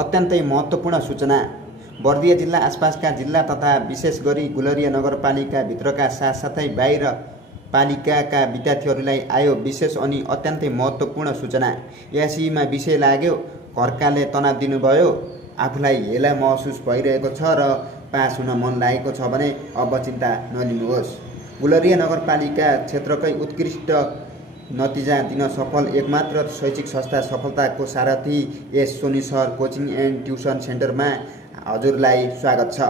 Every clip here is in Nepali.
अत्यन्तै महत्त्वपूर्ण सूचना। बर्दिया जिल्ला आसपासका जिल्ला तथा विशेष गरी गुलरिया नगरपालिका भित्रका साथसाथै बाहिर पालिकाका विद्यार्थीहरूलाई आयो विशेष अनि अत्यन्तै महत्त्वपूर्ण सूचना। यासीमा विषय लाग्यो, घरकाले तनाव दिनुभयो, आफूलाई हेला महसुस भइरहेको छ र पास हुन मन लागेको छ भने अब चिन्ता नलिनुहोस्। गुलरिया नगरपालिका क्षेत्रकै उत्कृष्ट नतिजा दिन सफल एकमात्र शैक्षिक संस्था सफलताको सारथी S Soni sir coaching and tuition सेन्टरमा हजुरलाई स्वागत छ।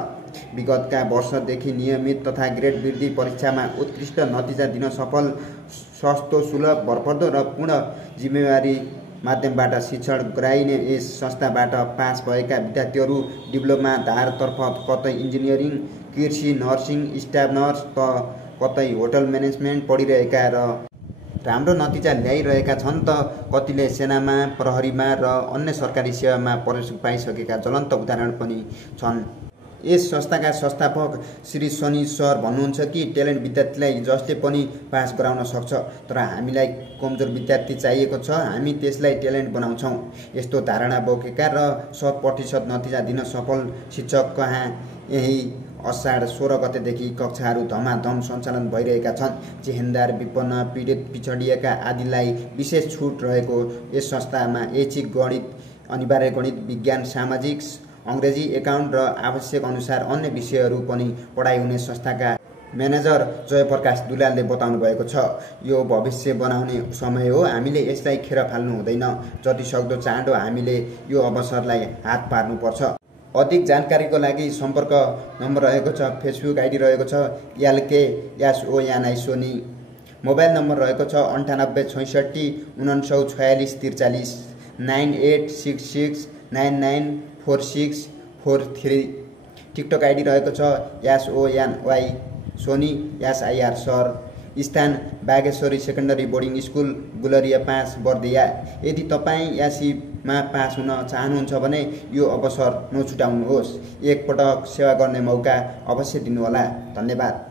विगतका वर्षदेखि नियमित तथा ग्रेड वृद्धि परीक्षामा उत्कृष्ट नतिजा दिन सफल, सस्तो, सुलभ, भरपर्दो र पूर्ण जिम्मेवारी माध्यमबाट शिक्षण गराइने यस संस्थाबाट पास भएका विद्यार्थीहरू डिप्लोमा धारतर्फ कतै इन्जिनियरिङ, कृषि, नर्सिङ, स्टाफ नर्स त कतै होटल म्यानेजमेन्ट पढिरहेका र राम्रो नतिजा ल्याइरहेका छन् त कतिले सेनामा, प्रहरीमा र अन्य सरकारी सेवामा प्रवेश पाइसकेका ज्वलन्त उदाहरण पनि छन्। यस संस्थाका संस्थापक श्री सोनी सर भन्नुहुन्छ कि ट्यालेन्ट विद्यार्थीलाई जसले पनि पास गराउन सक्छ, तर हामीलाई कमजोर विद्यार्थी चाहिएको छ, हामी त्यसलाई ट्यालेन्ट बनाउँछौँ। यस्तो धारणा बोकेका र 100% नतिजा दिन सफल शिक्षक कहाँ यही असाढ 16 गतेदेखि कक्षाहरू धमाधम सञ्चालन भइरहेका छन्। चेहेन्दार, विपन्न, पीडित, पिछडिएका आदिलाई विशेष छुट रहेको यस संस्थामा ऐच्छिक गणित, अनिवार्य गणित, विज्ञान, सामाजिक, अङ्ग्रेजी, एकाउन्ट र आवश्यक अनुसार अन्य विषयहरू पनि पढाइ हुने संस्थाका म्यानेजर जयप्रकाश दुलालले बताउनु भएको छ। यो भविष्य बनाउने समय हो, हामीले यसलाई खेर फाल्नु हुँदैन। जति सक्दो चाँडो हामीले यो अवसरलाई हात पार्नुपर्छ। अधिक जानकारीको लागि सम्पर्क नम्बर रहेको छ, फेसबुक आइडी रहेको छ YLKSONI सोनी, मोबाइल नम्बर रहेको छ 9866 4946 43 9866994643। टिकटक आइडी रहेको छ SONY सोनी SIR सर। स्थान Bageshwari secondary boarding school, Gulariya 5 Bardiya. यदि तपाईँ यासीमा पास हुन चाहनुहुन्छ भने यो अवसर नछुटाउनुहोस्। एकपटक सेवा गर्ने मौका अवश्य दिनुहोला। धन्यवाद।